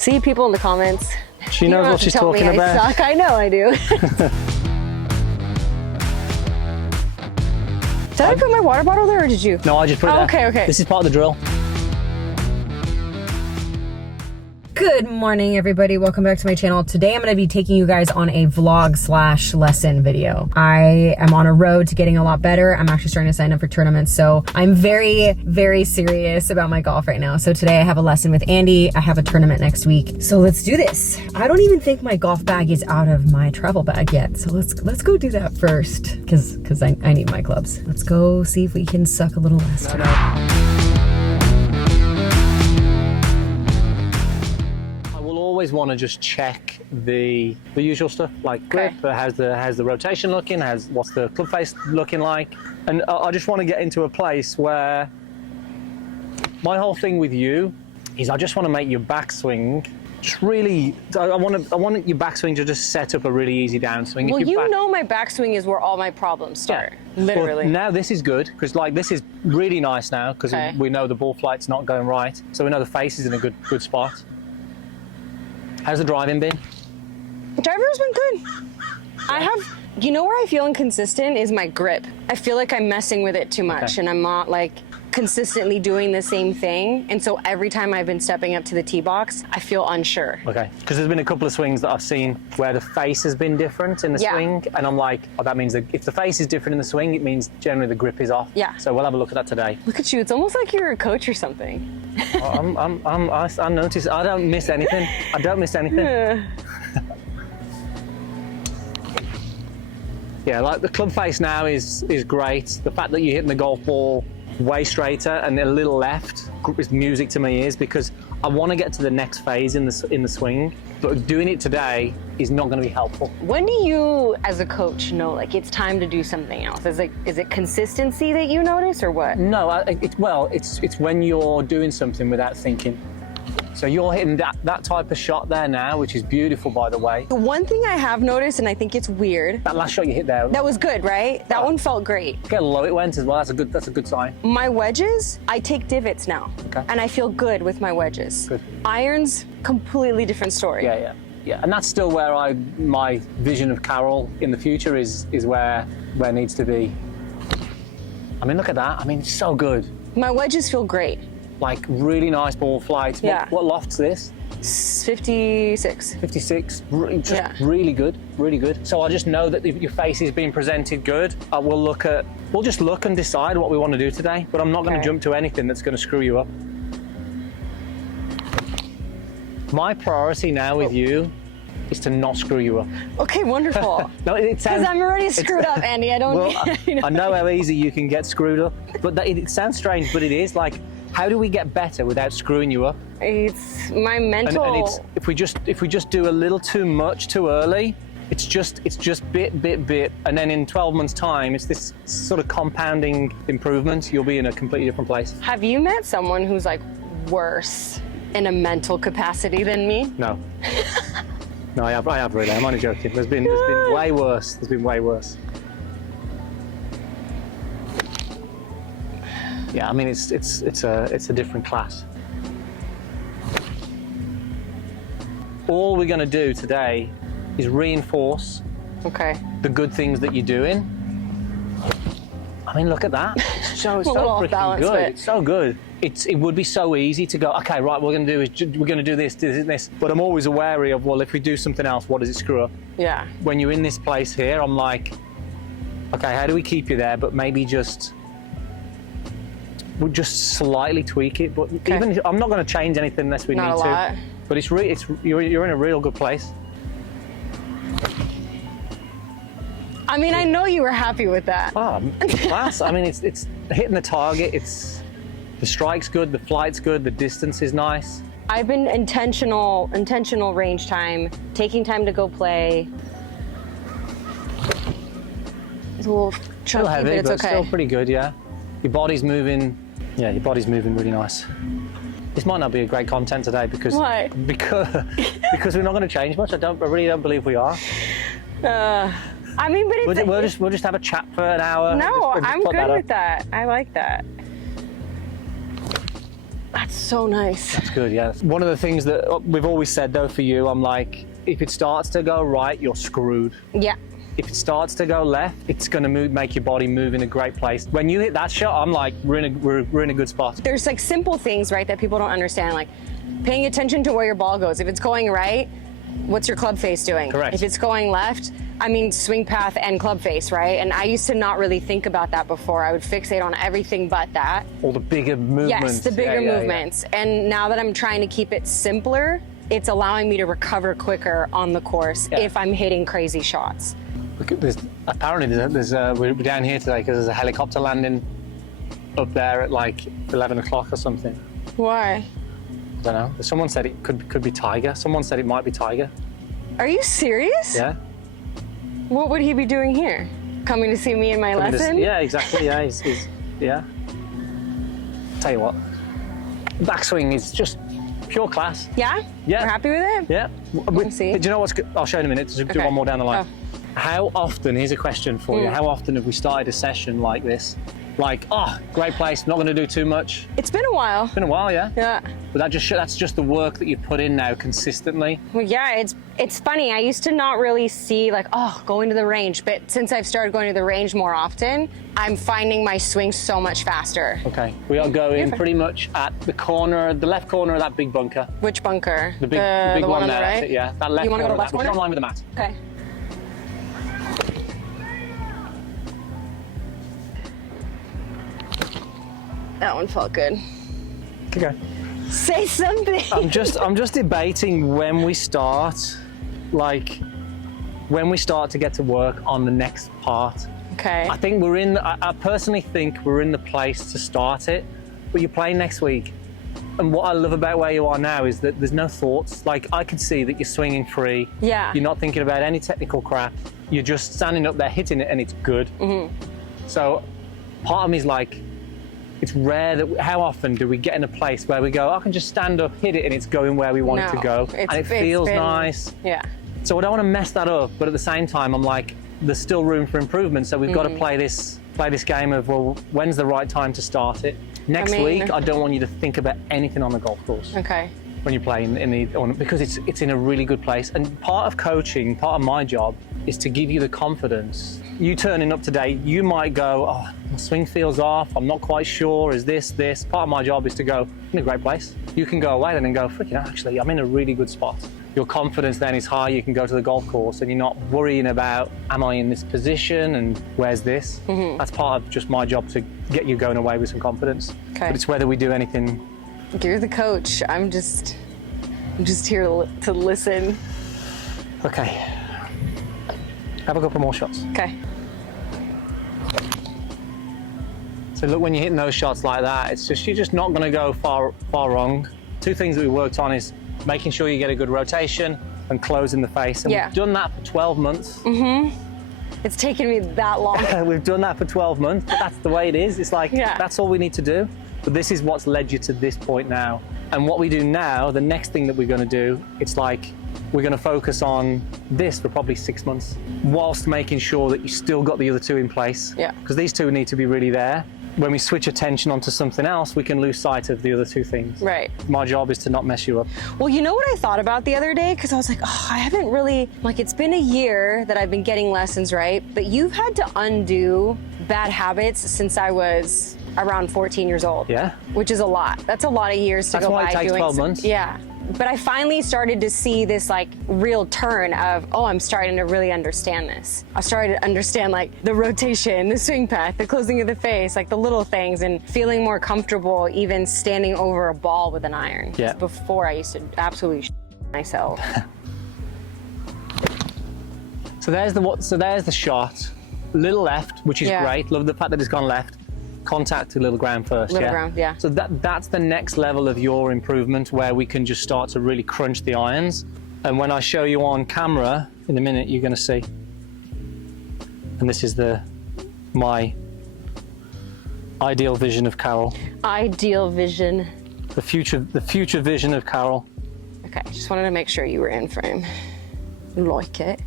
See people in the comments. She knows what she's talking about. I suck. I know I do. Did I put my water bottle there or did you? No, I just put it there. Okay. This is part of the drill. Good morning, everybody. Welcome back to my channel. Today I'm going to be taking you guys on a vlog / lesson video. I am on a road to getting a lot better. I'm actually starting to sign up for tournaments, so I'm very, very serious about my golf right now. So today I have a lesson with Andy. I have a tournament next week. So let's do this. I don't even think my golf bag is out of my travel bag yet. So let's go do that first because I need my clubs. Let's go see if we can suck a little less. Always want to just check the usual stuff like grip, how's the rotation looking, what's the club face looking like, and I just want to get into a place where my whole thing with you is I just want to make your backswing just really. I want your backswing to just set up a really easy downswing. Well, you know my backswing is where all my problems start. Yeah. Literally. Well, now this is good because like this is really nice now because we know the ball flight's not going right, so we know the face is in a good spot. How's the driving been? The driver's been good. You know where I feel inconsistent is my grip. I feel like I'm messing with it too much and I'm not like consistently doing the same thing. And so every time I've been stepping up to the tee box, I feel unsure. Okay, because there's been a couple of swings that I've seen where the face has been different in the swing. And I'm like, oh, that means that if the face is different in the swing, it means generally the grip is off. Yeah. So we'll have a look at that today. Look at you, it's almost like you're a coach or something. I notice I don't miss anything. I don't miss anything. Yeah, like the club face now is great. The fact that you're hitting the golf ball way straighter and a little left is music to my ears because I want to get to the next phase in the swing, but doing it today is not going to be helpful. When do you, as a coach, know like it's time to do something else? Is it consistency that you notice or what? No, it's when you're doing something without thinking. So you're hitting that type of shot there now, which is beautiful, by the way. The one thing I have noticed, and I think it's weird. That last shot you hit there. That was good, right? That one felt great. Look how low it went as well. That's a good sign. My wedges, I take divots now. Okay. And I feel good with my wedges. Good. Irons, completely different story. Yeah. And that's still where my vision of Karol in the future is where it needs to be. I mean, look at that. I mean, it's so good. My wedges feel great. Like really nice ball flight. Yeah. What loft's this? 56. 56. Really good. Really good. So I just know that your face is being presented good. We'll just look and decide what we want to do today. But I'm not going to jump to anything that's going to screw you up. My priority now with you is to not screw you up. Okay, wonderful. No, it sounds. Because I'm already screwed up, Andy. I don't. Well, I know how easy you can get screwed up, but it sounds strange, but it is like. How do we get better without screwing you up? It's my mental. And if we just do a little too much too early, it's just bit, and then in 12 months' time, it's this sort of compounding improvement. You'll be in a completely different place. Have you met someone who's like worse in a mental capacity than me? No. No, I have really. I'm only joking. There's been way worse. There's been way worse. Yeah, I mean it's a different class. All we're going to do today is reinforce the good things that you're doing. I mean, look at that. It's so freaking good. It's so good. It would be so easy to go, okay, right, we're going to do this. But I'm always wary of, well, if we do something else, what does it screw up? Yeah. When you're in this place here, I'm like, okay, how do we keep you there? But maybe we'll just slightly tweak it, but even I'm not going to change anything unless we need to. But you're in a real good place. I mean, I know you were happy with that. Oh, class. I mean, it's hitting the target. The strike's good, the flight's good, the distance is nice. I've been intentional range time, taking time to go play. It's a little chunky, heavy, but it's okay. Still pretty good, yeah. Your body's moving. Yeah, your body's moving really nice. This might not be a great content today because why? Because we're not going to change much. I really don't believe we are. I mean, but we'll just have a chat for an hour. No, I'm good with that. I like that. That's so nice. That's good, yeah. One of the things that we've always said though for you, I'm like, if it starts to go right, you're screwed. Yeah. If it starts to go left, it's going to make your body move in a great place. When you hit that shot, I'm like, we're in a good spot. There's like simple things, right, that people don't understand, like paying attention to where your ball goes. If it's going right, what's your club face doing? Correct. If it's going left, I mean swing path and club face, right? And I used to not really think about that before. I would fixate on everything but that. All the bigger movements. Yes, the bigger movements. Yeah. And now that I'm trying to keep it simpler, it's allowing me to recover quicker on the course if I'm hitting crazy shots. Look at this. Apparently, we're down here today because there's a helicopter landing up there at like 11 o'clock or something. Why? I don't know. Someone said it could be Tiger. Someone said it might be Tiger. Are you serious? Yeah. What would he be doing here? Coming to see me in my lesson? Yeah, exactly. Yeah, he's yeah. Tell you what, backswing is just pure class. Yeah? Yeah. We're happy with it? Yeah. Let's see. Do you know what's good? I'll show you in a minute. Just do one more down the line. Oh. How often, here's a question for you, how often have we started a session like this? Like, oh, great place, not going to do too much. It's been a while. It's been a while, yeah? Yeah. But that's just the work that you put in now consistently. Well, yeah, it's funny. I used to not really see like, oh, going to the range. But since I've started going to the range more often, I'm finding my swing so much faster. Okay, we are going pretty much at the corner, the left corner of that big bunker. Which bunker? The big one on there, the right? that's it, yeah. That left you want to go to corner, left corner? We're online with the mat. Okay. That one felt good. Okay. Say something. I'm just debating when we start to get to work on the next part. Okay. I think I personally think we're in the place to start it, but you're playing next week. And what I love about where you are now is that there's no thoughts. Like, I could see that you're swinging free. Yeah. You're not thinking about any technical crap. You're just standing up there hitting it and it's good. Mm-hmm. So part of me is like, it's rare that, how often do we get in a place where we go, I can just stand up, hit it, and it's going where we want it to go. And it feels nice. Yeah. So I don't want to mess that up, but at the same time, I'm like, there's still room for improvement. So we've got to play this game of, well, when's the right time to start it? Next week, I don't want you to think about anything on the golf course. Okay. When you play because it's in a really good place. And part of coaching, part of my job, is to give you the confidence. You turning up today, you might go, oh, my swing feels off, I'm not quite sure, is this? Part of my job is to go, I'm in a great place. You can go away then and go, freaking actually, I'm in a really good spot. Your confidence then is high, you can go to the golf course and you're not worrying about, am I in this position and where's this? Mm-hmm. That's part of just my job, to get you going away with some confidence. Okay. But it's whether we do anything. You're the coach, I'm just here to listen. Okay. Have a couple more shots. Okay. So look, when you're hitting those shots like that, you're just not going to go far wrong. Two things that we worked on is making sure you get a good rotation and closing the face. And we've done that for 12 months. Mm-hmm. It's taken me that long. We've done that for 12 months, but that's the way it is. It's like, that's all we need to do. But this is what's led you to this point now. And what we do now, the next thing that we're going to do, it's like, we're going to focus on this for probably 6 months, whilst making sure that you still got the other two in place. Yeah. Because these two need to be really there. When we switch attention onto something else, we can lose sight of the other two things. Right. My job is to not mess you up. Well, you know what I thought about the other day? Because I was like, oh, I haven't really, it's been a year that I've been getting lessons, right? But you've had to undo bad habits since I was around 14 years old. Yeah. Which is a lot. That's a lot of years to go by doing. That's why it takes 12 months. Yeah. But I finally started to see this real turn of, oh, I'm starting to really understand this. I started to understand the rotation, the swing path, the closing of the face, the little things, and feeling more comfortable even standing over a ball with an iron. Yeah. Before I used to absolutely myself. So there's the shot. Little left, which is great. Love the fact that it's gone left. Contact to little ground first. Little ground, yeah. So that's the next level of your improvement, where we can just start to really crunch the irons. And when I show you on camera in a minute, you're going to see. And this is my ideal vision of Karol. Ideal vision. The future vision of Karol. Okay, just wanted to make sure you were in frame. Like it.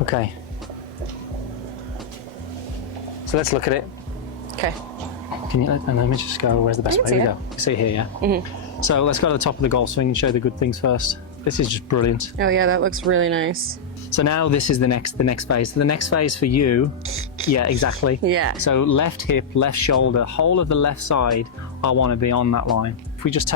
Okay. So let's look at it. Okay. Can you, and let me just go, where's the best way to go? You see here, yeah? Mm-hmm. So let's go to the top of the golf swing and show the good things first. This is just brilliant. Oh yeah, that looks really nice. So now this is the next phase. The next phase for you, yeah, exactly. Yeah. So left hip, left shoulder, whole of the left side, I want to be on that line. If we just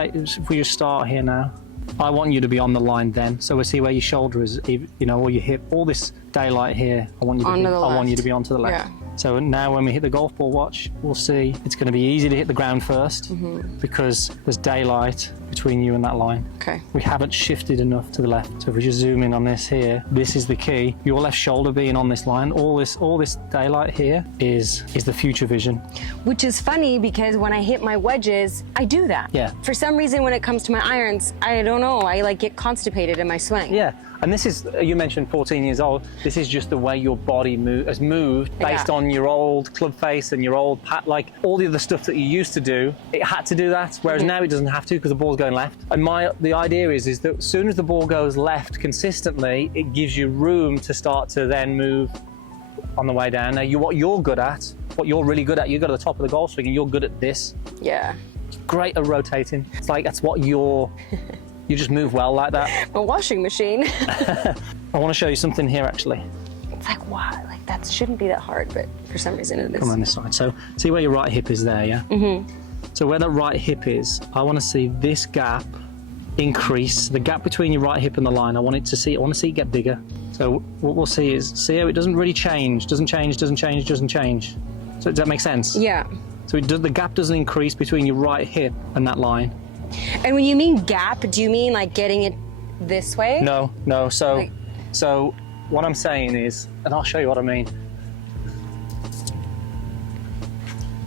start here now, I want you to be on the line then. So we see where your shoulder is, you know, or your hip, all this daylight here, I want you to be onto the left. Yeah. So now when we hit the golf ball, watch, we'll see it's going to be easy to hit the ground first because there's daylight between you and that line. Okay. We haven't shifted enough to the left. So if we just zoom in on this here, this is the key. Your left shoulder being on this line, all this daylight here is the future vision. Which is funny because when I hit my wedges, I do that. Yeah. For some reason, when it comes to my irons, I don't know, I like get constipated in my swing. Yeah. And this is, you mentioned 14 years old, this is just the way your body has moved based on your old club face and your old like all the other stuff that you used to do, it had to do that, whereas now it doesn't have to because the ball's going left. And the idea is that as soon as the ball goes left consistently, it gives you room to start to then move on the way down. Now, what you're good at, what you're really good at, you go to the top of the golf swing and you're good at this. Yeah. It's great at rotating. It's like, that's what you're... You just move well like that. A washing machine. I want to show you something here, actually. It's like, wow, like that shouldn't be that hard, but for some reason it is. Come on this side. So see where your right hip is there, yeah? Mm-hmm. So where that right hip is, I want to see this gap increase. The gap between your right hip and the line, I want to see it get bigger. So what we'll see is, see how it doesn't really change, doesn't change. So does that make sense? Yeah. So the gap doesn't increase between your right hip and that line. And when you mean gap, do you mean like getting it this way? No. So what I'm saying is, and I'll show you what I mean.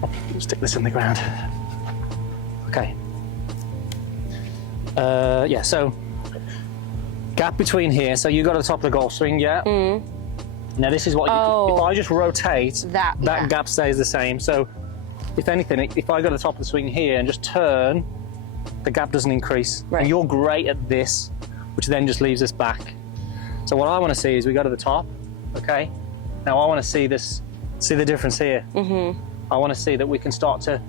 I'll stick this in the ground. Okay. Yeah, so gap between here. So you got to the top of the golf swing, yeah? Mm. Now this is what, if I just rotate, that gap stays the same. So if anything, if I go to the top of the swing here and just turn, the gap doesn't increase. Right. And you're great at this, which then just leaves us back. So what I want to see is we go to the top, okay? Now I want to see the difference here. Mm-hmm. I want to see that we can start to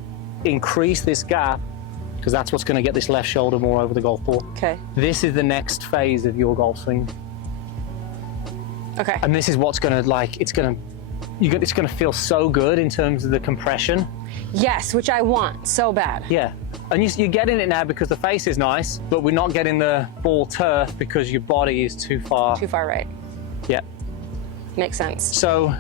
increase this gap because that's what's going to get this left shoulder more over the golf ball. Okay. This is the next phase of your golf swing. Okay. And this is what's going to it's going to feel so good in terms of the compression. Yes, which I want so bad. Yeah. And you're getting it now because the face is nice, but we're not getting the ball turf because your body is too far. Too far right. Yeah. Makes sense. So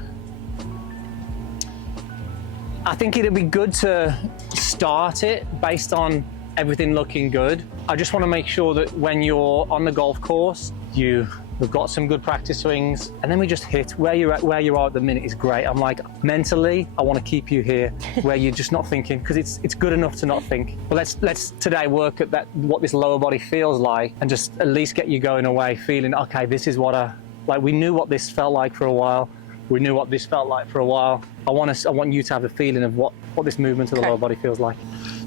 I think it'd be good to start it based on everything looking good. I just want to make sure that when you're on the golf course, we've got some good practice swings, and then we just hit where you are at the minute is great. I'm like, mentally, I want to keep you here where you're just not thinking, because it's good enough to not think. But let's today work at that, what this lower body feels like, and just at least get you going away feeling, okay, this is what we knew what this felt like for a while. We knew what this felt like for a while. I want you to have a feeling of what this movement of the lower body feels like.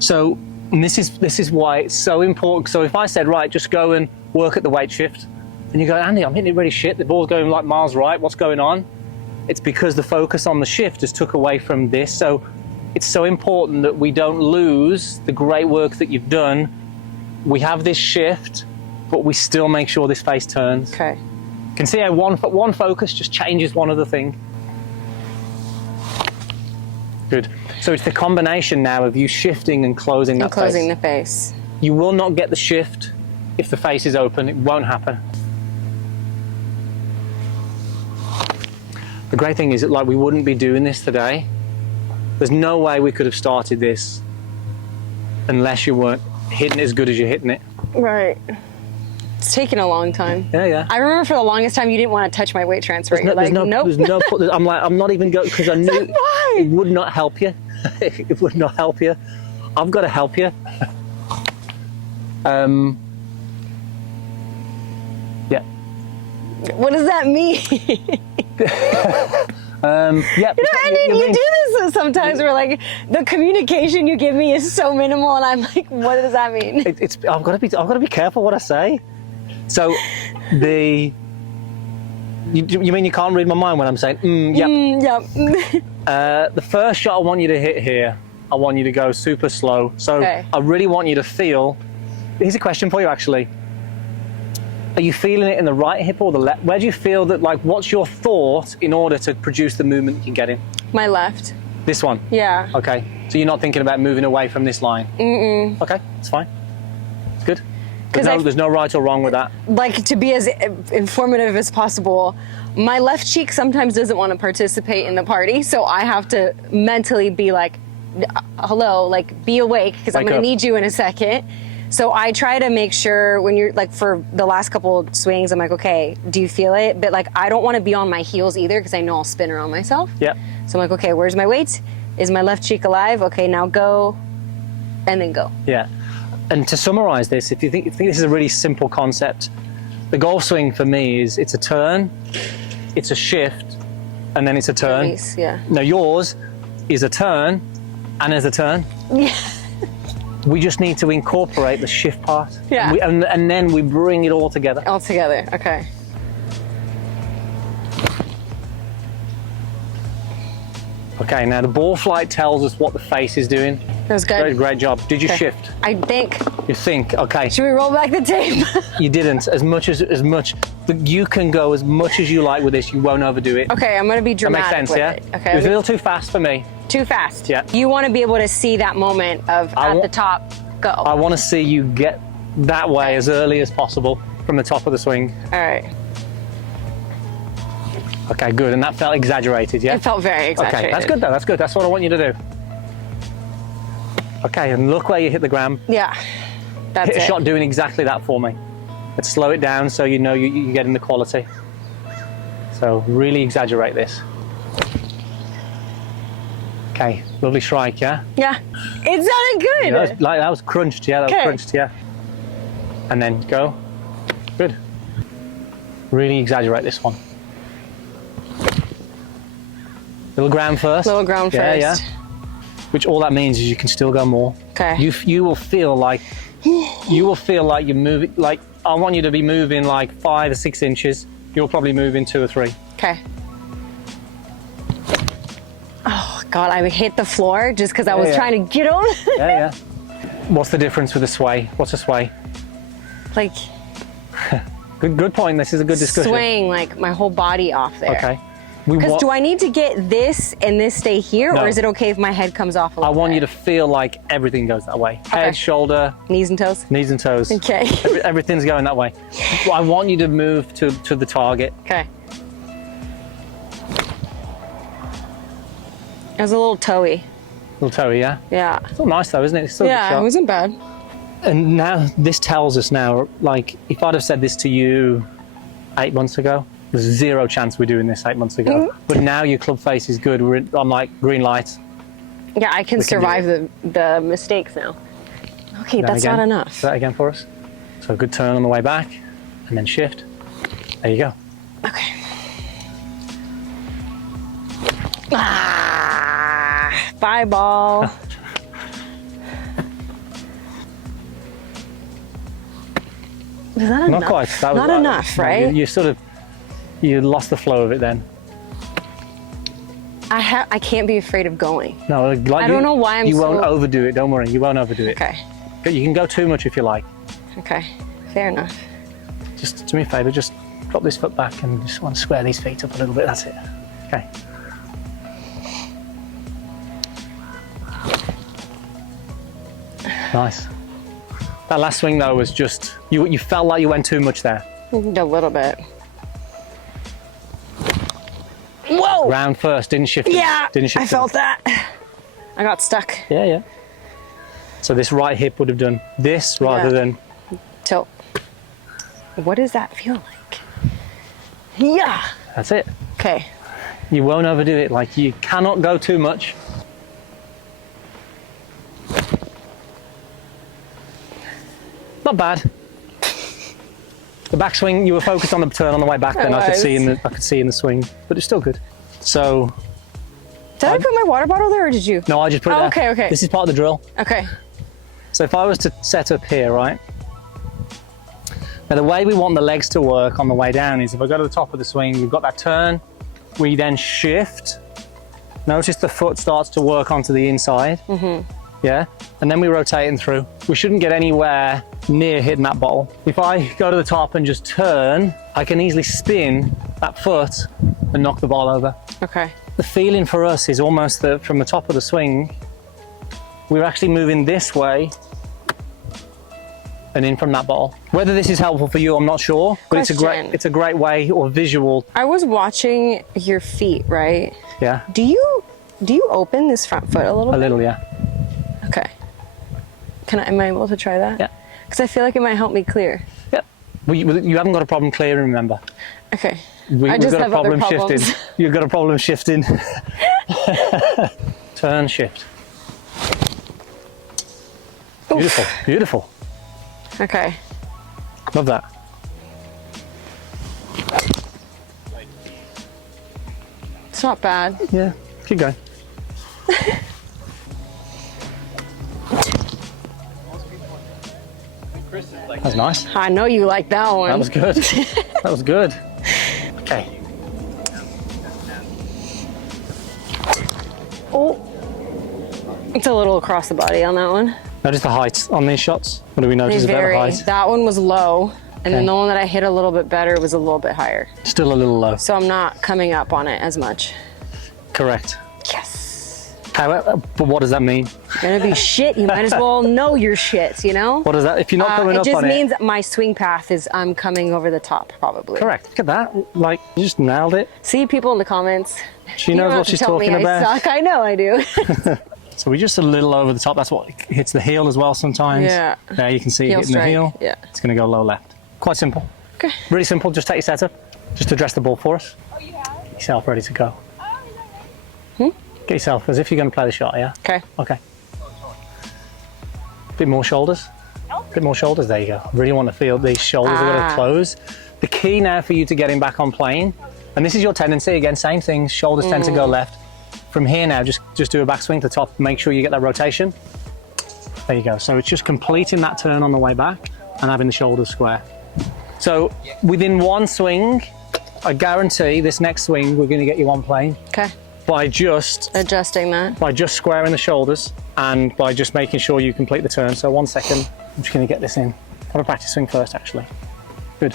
So this is why it's so important. So if I said, right, just go and work at the weight shift, and you go, Andy, I'm hitting it really shit. The ball's going like miles right. What's going on? It's because the focus on the shift has took away from this. So it's so important that we don't lose the great work that you've done. We have this shift, but we still make sure this face turns. Okay. You can see how one focus just changes one other thing. Good. So it's the combination now of you shifting and closing that face. And closing the face. You will not get the shift if the face is open. It won't happen. The great thing is that we wouldn't be doing this today. There's no way we could have started this unless you weren't hitting it as good as you're hitting it. Right. It's taken a long time. Yeah. I remember for the longest time you didn't want to touch my weight transfer. Nope. I'm not even going, because I knew it would not help you. It would not help you. I've got to help you. Yeah. What does that mean? Yeah. You do this sometimes where the communication you give me is so minimal, and I'm like, what does that mean? I've got to be careful what I say. So the You mean you can't read my mind when I'm saying, yep. Yep. The first shot I want you to hit here, I want you to go super slow. So I really want you to feel, here's a question for you actually. Are you feeling it in the right hip or the left? Where do you feel that, like, what's your thought in order to produce the movement you can get in? My left. This one? Yeah. Okay. So you're not thinking about moving away from this line? Okay, it's fine. It's good. There's no right or wrong with that. Like, to be as informative as possible, my left cheek sometimes doesn't want to participate in the party, so I have to mentally be like, hello, like, be awake, because I'm going to need you in a second. So I try to make sure when you're, like, for the last couple swings, I'm like, okay, do you feel it? But, like, I don't want to be on my heels either, because I know I'll spin around myself. Yeah. So I'm like, okay, where's my weight? Is my left cheek alive? Okay, now go, and then go. Yeah. And to summarize this, if you think this is a really simple concept, the golf swing for me is it's a turn, it's a shift, and then it's a turn. Release, yeah. Now yours is a turn, and there's a turn. Yeah. We just need to incorporate the shift part. Yeah. And then we bring it all together. All together, okay. Okay, now the ball flight tells us what the face is doing. That was good. Great job. Did you shift? I think. You think, okay. Should we roll back the tape? You didn't, as much. You can go as much as you like with this, you won't overdo it. Okay, I'm gonna be dramatic. That makes sense, yeah? it. Okay. It was a little too fast for me. Too fast? Yeah. You want to be able to see that moment of at the top, go. I want to see you get that way as early as possible from the top of the swing. All right. Okay, good, and that felt exaggerated, yeah? It felt very exaggerated. Okay, that's good though, that's good. That's what I want you to do. Okay, and look where you hit the gram. Yeah, that's Hit a shot doing exactly that for me. Let's slow it down so you know you're getting the quality. So really exaggerate this. Okay, lovely strike, yeah? Yeah, it sounded good. Yeah, that was crunched, yeah, that was crunched, yeah. And then go. Good. Really exaggerate this one. Little ground first. Little ground first. Yeah. Which all that means is you can still go more. Okay. You will feel like you're moving. Like, I want you to be moving like 5 or 6 inches. You'll probably move in 2 or 3. Okay. Oh God, I hit the floor just because I was trying to get on. Yeah. What's the difference with the sway? What's a sway? Like. Good point. This is a good discussion. Swaying like my whole body off there. Okay. Because do I need to get this and this stay here, No. or is it okay if my head comes off a little I want bit? you to feel like everything goes that way. Head, shoulder, knees and toes. knees and toes. Okay. Everything's going that way. I want you to move to the target. Okay. It was a little toey. Little toey, yeah? Yeah. It's still nice though, isn't it? It's still a good Yeah, shot. it wasn't bad. And now this tells us now, like, if I'd have said this to you 8 months ago, there's zero chance we're doing this 8 months ago. But now your club face is good. I'm like, green light. Yeah, I can survive the mistakes now. Okay, that's not enough. Say that again for us. So good turn on the way back, and then shift. There you go. Okay. Ah, bye ball. Is that enough? Not quite. That was not enough, right? You lost the flow of it then. I can't be afraid of going. No, like I don't know why You won't overdo it. Don't worry. You won't overdo it. Okay. But you can go too much if you like. Okay. Fair enough. Just do me a favour. Just drop this foot back and just want to square these feet up a little bit. That's it. Okay. Nice. That last swing though was just you felt like you went too much there. A little bit. Whoa! Round first, didn't shift. Yeah, didn't shift. I felt that. I got stuck. Yeah. So this right hip would have done this rather than tilt. What does that feel like? Yeah. That's it. Okay. You won't overdo it. Like, you cannot go too much. Not bad. The backswing, you were focused on the turn on the way back, then I could see in the swing, but it's still good. So. Did I put my water bottle there, or did you? No, I just put it there. Okay. This is part of the drill. Okay. So if I was to set up here, right? Now the way we want the legs to work on the way down is if I go to the top of the swing, we've got that turn, we then shift. Notice the foot starts to work onto the inside. Yeah, and then we rotate it through. We shouldn't get anywhere near hitting that bottle. If I go to the top and just turn, I can easily spin that foot and knock the ball over. Okay. The feeling for us is almost that from the top of the swing, we're actually moving this way and in from that ball. Whether this is helpful for you, I'm not sure, but it's a great way or visual. I was watching your feet, right? Yeah. Do you open this front foot a little bit? A little, yeah. Okay. Am I able to try that? Yeah. Because I feel like it might help me clear. Yeah. Well, you haven't got a problem clearing, remember. Okay. We've just got have a problem other problems. shifting. You've got a problem shifting. Turn, shift. Beautiful, beautiful. Okay. Love that. It's not bad. Yeah, keep going. That's nice. I know you like that one. That was good. That was good. Okay. Oh. It's a little across the body on that one. Notice the height on these shots. What do we notice They about the vary. height? That one was low, and then Okay. the one that I hit a little bit better was a little bit higher. Still a little low. So I'm not coming up on it as much. Correct. Yes. Okay, but what does that mean? You're gonna be shit. You might as well know your shit, you know? What is that? If you're not coming it up just on means it. my swing path is I'm coming over the top, probably. Correct. Look at that. Like, you just nailed it. See people in the comments. She You knows don't what have to she's tell me talking I about. suck. I know I do. So we're just a little over the top. That's what hits the heel as well sometimes. Yeah. There you can see it Heel hitting strike. the heel. Yeah. It's going to go low left. Quite simple. Okay. Really simple. Just take your setup. Just address the ball for us. Oh, you have? Get yourself ready to go. Oh, is that right? Get yourself as if you're going to play the shot, yeah? Okay. Okay. Bit more shoulders. Bit more shoulders. There you go. Really want to feel these shoulders are going to close. The key now for you to getting back on playing, and this is your tendency, again, same thing, shoulders tend to go left. From here now, just do a backswing to the top. Make sure you get that rotation. There you go. So it's just completing that turn on the way back and having the shoulders square. So within one swing, I guarantee this next swing, we're going to get you on plane Okay. by just Adjusting that. squaring the shoulders and by just making sure you complete the turn. So 1 second, I'm just going to get this in. I want to practice swing first, actually. Good.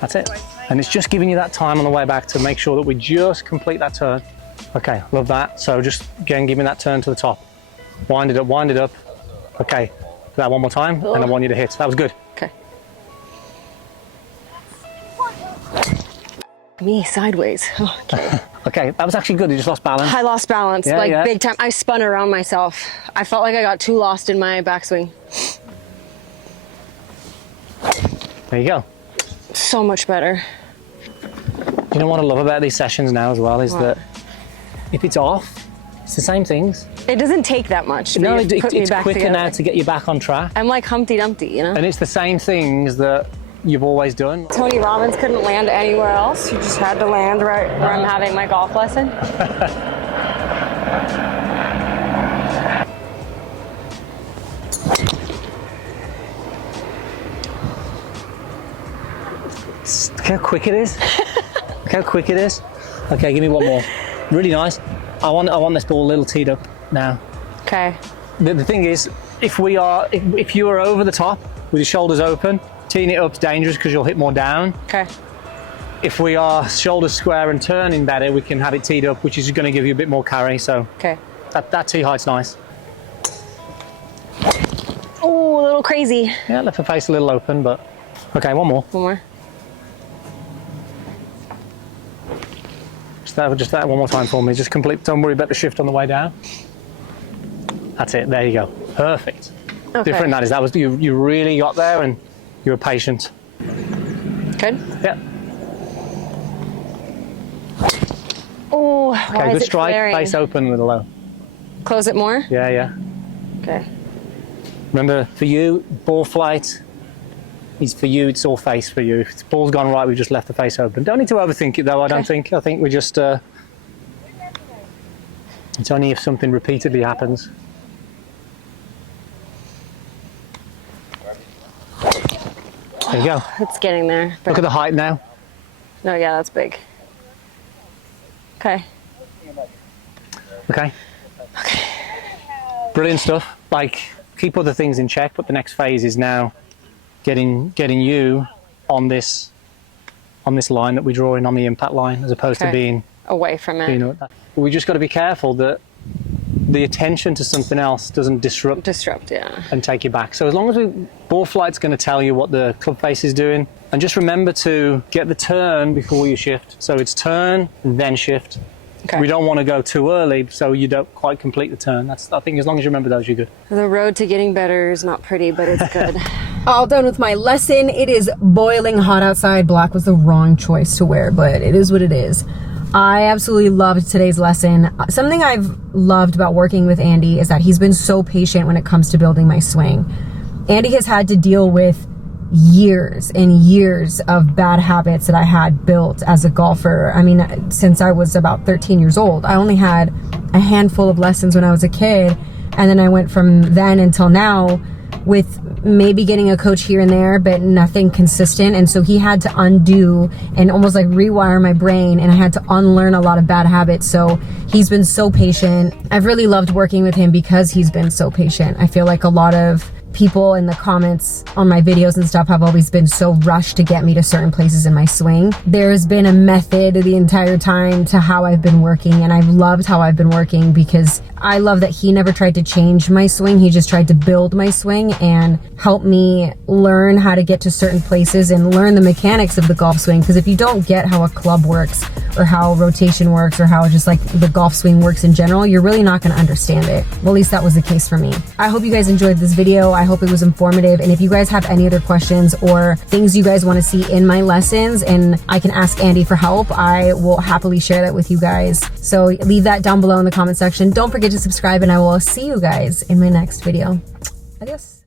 That's it. And it's just giving you that time on the way back to make sure that we just complete that turn. Okay, love that. So just, again, give me that turn to the top. Wind it up, wind it up. Okay, do that one more time, and I want you to hit. That was good. Okay. Me sideways. Oh, okay. Okay, that was actually good. You just lost balance. I lost balance, Yeah, like yeah. big time. I spun around myself. I felt like I got too lost in my backswing. There you go. So much better. You know what I love about these sessions now as well is What? that if it's off, it's the same things. It doesn't take that much. No, to put me it's back quicker together. now to get you back on track. I'm like Humpty Dumpty, you know? And it's the same things that you've always done. Tony Robbins couldn't land anywhere else. He just had to land right where I'm having my golf lesson. Look how quick it is. Look how quick it is. Okay, give me one more. Really nice. I want this ball a little teed up now. Okay. The thing is, if you are over the top with your shoulders open, teeing it up's dangerous because you'll hit more down. Okay. If we are shoulders square and turning better, we can have it teed up, which is going to give you a bit more carry. So Okay. that tee height's nice. Oh, a little crazy. Yeah, left the face a little open, but okay, one more. One more. Just that one more time for me. Just complete. Don't worry about the shift on the way down. That's it. There you go. Perfect. Okay. Different that is. You really got there and you were patient. Good. Yeah. Oh, Okay, why good is it strike. flaring? Face open a little low. Close it more? Yeah, yeah. Okay. Remember, for you, ball flight is for you. It's all face for you. If the ball's gone right, we've just left the face open. Don't need to overthink it, though. I don't think. I think we just. It's only if something repeatedly happens. There you go. It's getting there. Look at the height now. No, yeah, that's big. Okay. Okay. Brilliant stuff. Like, keep other things in check, but the next phase is now getting you on this line that we're drawing on the impact line, as opposed to being away from it. We just got to be careful that the attention to something else doesn't disrupt, yeah, and take you back. So as long as ball flight's going to tell you what the club face is doing, and just remember to get the turn before you shift. So it's turn, then shift. Okay. We don't want to go too early, so you don't quite complete the turn. I think as long as you remember those, you're good. The road to getting better is not pretty, but it's good. All done with my lesson. It is boiling hot outside. Black was the wrong choice to wear, but it is what it is. I absolutely loved today's lesson. Something I've loved about working with Andy is that he's been so patient when it comes to building my swing. Andy has had to deal with years and years of bad habits that I had built as a golfer. I mean, since I was about 13 years old. I only had a handful of lessons when I was a kid, and then I went from then until now with maybe getting a coach here and there, but nothing consistent. And so he had to undo and almost like rewire my brain, and I had to unlearn a lot of bad habits. So he's been so patient. I've really loved working with him because he's been so patient. I feel like a lot of people in the comments on my videos and stuff have always been so rushed to get me to certain places in my swing. There's been a method the entire time to how I've been working, and I've loved how I've been working because I love that he never tried to change my swing. He just tried to build my swing and help me learn how to get to certain places and learn the mechanics of the golf swing. Because if you don't get how a club works or how rotation works or how just like the golf swing works in general, you're really not going to understand it. Well, at least that was the case for me. I hope you guys enjoyed this video. I hope it was informative. And if you guys have any other questions or things you guys want to see in my lessons and I can ask Andy for help, I will happily share that with you guys. So leave that down below in the comment section. Don't forget to subscribe, and I will see you guys in my next video. Adios.